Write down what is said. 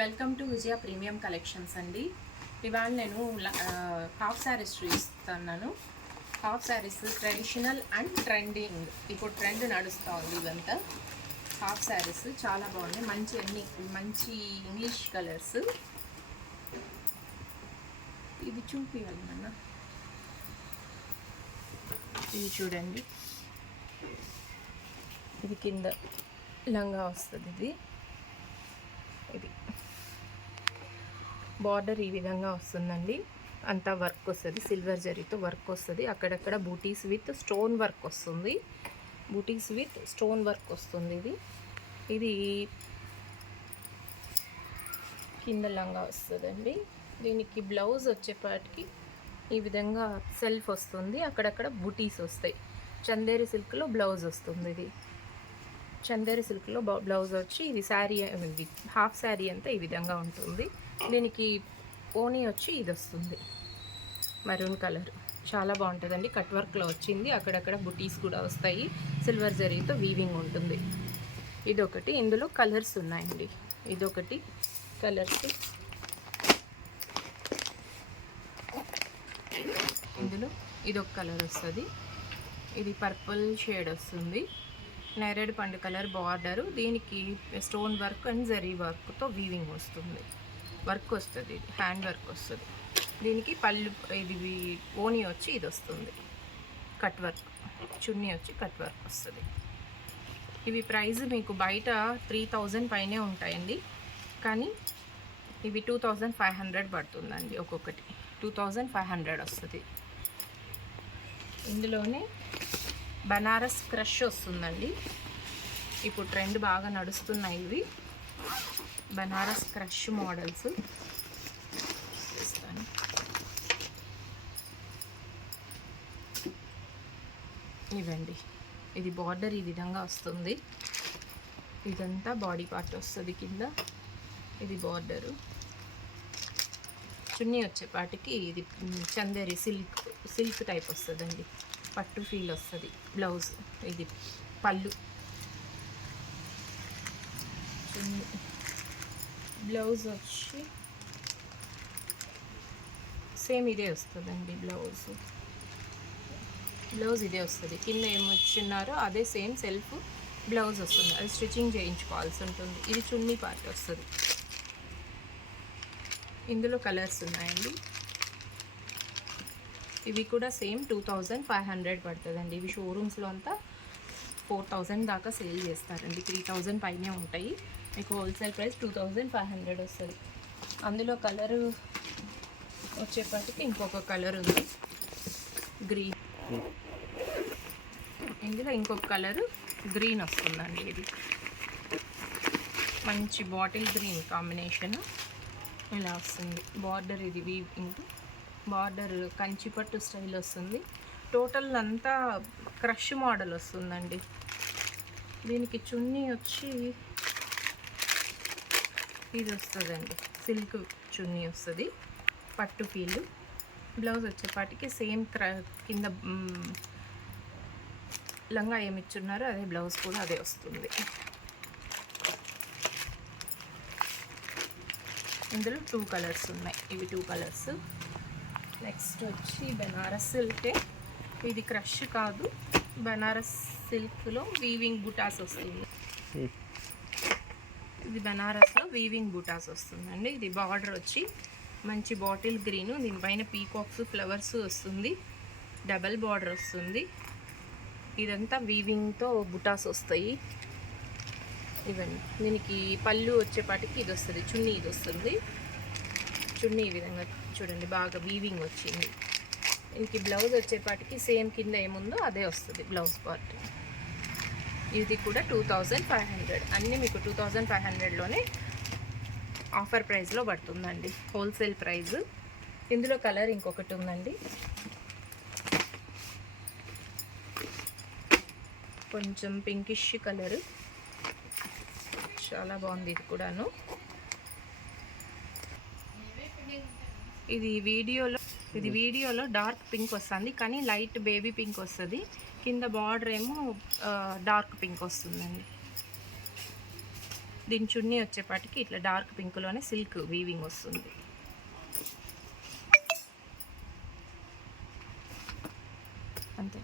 Welcome to Vijaya premium collections అండి. ఇవాళ నేను హాఫ్ శారీస్ చూపిస్తున్నాను. Half saris traditional and trending, ఇప్పుడు ట్రెండ్ నడుస్తూ ఉంది. ఇవంతా హాఫ్ శారీస్ చాలా బాగున్నాయి. మంచి ఇంగ్లీష్ కలర్స్. ఇది చూపియాలన్నా, ఇది చూడండి. ఇది కింద లంగా వస్తుంది. ఇది బార్డర్ ఈ విధంగా వస్తుందండి. అంతా వర్క్ వస్తుంది, సిల్వర్ జరీతో వర్క్ వస్తుంది. అక్కడక్కడ బూటీస్ విత్ స్టోన్ వర్క్ వస్తుంది. బూటీస్ విత్ స్టోన్ వర్క్ వస్తుంది. ఇది కింద లంగా వస్తుందండి. దీనికి బ్లౌజ్ వచ్చేపాటికి ఈ విధంగా సెల్ఫ్ వస్తుంది. అక్కడక్కడ బూటీస్ వస్తాయి. చందేరి సిల్క్లో బ్లౌజ్ వస్తుంది. ఇది చందేరి సిల్క్లో బ్లౌజ్ వచ్చి ఇది శారీ, ఇది హాఫ్ శారీ అంతా ఈ విధంగా ఉంటుంది. దీనికి ఓనీ వచ్చి ఇది వస్తుంది, మరూన్ కలర్. చాలా బాగుంటుందండి. కట్ వర్క్లో వచ్చింది. అక్కడక్కడ బుటీస్ కూడా వస్తాయి. సిల్వర్ జరీతో వీవింగ్ ఉంటుంది. ఇదొకటి. ఇందులో కలర్స్ ఉన్నాయండి. ఇదొకటి కలర్స్. ఇందులో ఇదొక కలర్ వస్తుంది. ఇది పర్పుల్ షేడ్ వస్తుంది. నేరేడు పండు కలర్ బార్డరు. దీనికి స్టోన్ వర్క్ అండ్ జరీ వర్క్తో వీవింగ్ వస్తుంది. వర్క్ వస్తుంది. ఇది హ్యాండ్ వర్క్ వస్తుంది. దీనికి పళ్ళు, ఇది ఓనీ వచ్చి ఇది వస్తుంది, కట్ వర్క్. చున్నీ వచ్చి కట్ వర్క్ వస్తుంది. ఇవి ప్రైస్ మీకు బయట 3000 పైనే ఉంటాయండి, కానీ ఇవి 2500 పడుతుందండి. ఒక్కొక్కటి 2500 వస్తుంది. ఇందులోనే బనారస్ క్రష్ వస్తుందండి. ఇప్పుడు ట్రెండ్ బాగా నడుస్తున్నాయి ఇవి బనారస్ క్రష్ మోడల్స్. చూస్తాను. ఇవండి. ఇది బార్డర్ ఈ విధంగా వస్తుంది. ఇదంతా బాడీ పార్ట్ వస్తుంది కింద. ఇది బార్డరు. చున్నీ వచ్చేపాటికి ఇది చందేరి సిల్క్ టైప్ వస్తుందండి. పట్టు ఫీల్ వస్తుంది. బ్లౌజ్ ఇది పళ్ళు. బ్లౌజ్ వచ్చి సేమ్ ఇదే వస్తుందండి. బ్లౌజ్ ఇదే వస్తుంది. కింద ఏమొచ్చిన్నారో అదే సేమ్ సెల్ఫ్ బ్లౌజ్ వస్తుంది. అది స్టిచ్చింగ్ చేయించుకోవాల్సి ఉంటుంది. ఇది చున్నీ పార్ట్ వస్తుంది. ఇందులో కలర్స్ ఉన్నాయండి. ఇవి కూడా సేమ్ 2500 పడుతుందండి. ఇవి షోరూమ్స్లో అంతా 4000 దాకా సేల్ చేస్తారండి. 3000 పైనే ఉంటాయి. మీకు హోల్సేల్ ప్రైస్ 2500 వస్తుంది. అందులో కలరు వచ్చేపాటికి ఇంకొక కలర్ ఉంది, గ్రీన్. ఇందులో ఇంకొక కలరు గ్రీన్ వస్తుందండి. ఇది మంచి బాటిల్ గ్రీన్ కాంబినేషన్ ఇలా వస్తుంది. బార్డర్ ఇది వీవింగ్ బార్డర్ కంచిపట్టు స్టైల్ వస్తుంది. టోటల్ అంతా క్రష్ మోడల్ వస్తుందండి. దీనికి చున్నీ వచ్చి ఇది వస్తుందండి. సిల్క్ చున్నీ వస్తుంది, పట్టు ఫీల్. బ్లౌజ్ వచ్చేపాటికి సేమ్ కింద లంగా ఏమిచ్చున్నారో అదే బ్లౌజ్ కూడా అదే వస్తుంది. ఇందులో 2 కలర్స్ ఉన్నాయి. ఇవి 2 కలర్స్. నెక్స్ట్ వచ్చి బనారస్ సిల్కే. ఇది క్రష్ కాదు, బనారస్ సిల్క్లో వీవింగ్ బుటాస్ వస్తుంది. ఇది బనారస్లో వీవింగ్ బుటాస్ వస్తుందండి. ఇది బార్డర్ వచ్చి మంచి బాటిల్ గ్రీను. దీనిపైన పీకాక్స్ ఫ్లవర్స్ వస్తుంది. డబల్ బార్డర్ వస్తుంది. ఇదంతా వీవింగ్తో బుటాస్ వస్తాయి. ఇవన్నీ. దీనికి పళ్ళు వచ్చేపాటికి ఇది వస్తుంది. చున్నీ ఇది వస్తుంది. చున్నీ ఈ విధంగా చూడండి, బాగా వీవింగ్ వచ్చింది. దీనికి బ్లౌజ్ వచ్చేపాటికి సేమ్ కింద ఏముందో అదే వస్తుంది బ్లౌజ్ పార్ట్. ఇది కూడా 2500. అన్నీ మీకు 2500లోనే ఆఫర్ ప్రైస్లో పడుతుందండి, హోల్సేల్ ప్రైస్. ఇందులో కలర్ ఇంకొకటి ఉందండి, కొంచెం పింకిష్ కలరు. చాలా బాగుంది ఇది కూడాను. ఇది వీడియోలో డార్క్ పింక్ వస్తుంది, కానీ లైట్ బేబీ పింక్ వస్తుంది. కింద బార్డర్ ఏమో డార్క్ పింక్ వస్తుందండి. దీని చున్నీ వచ్చేపాటికి ఇట్లా డార్క్ పింక్లోనే సిల్క్ వీవింగ్ వస్తుంది. అంతే.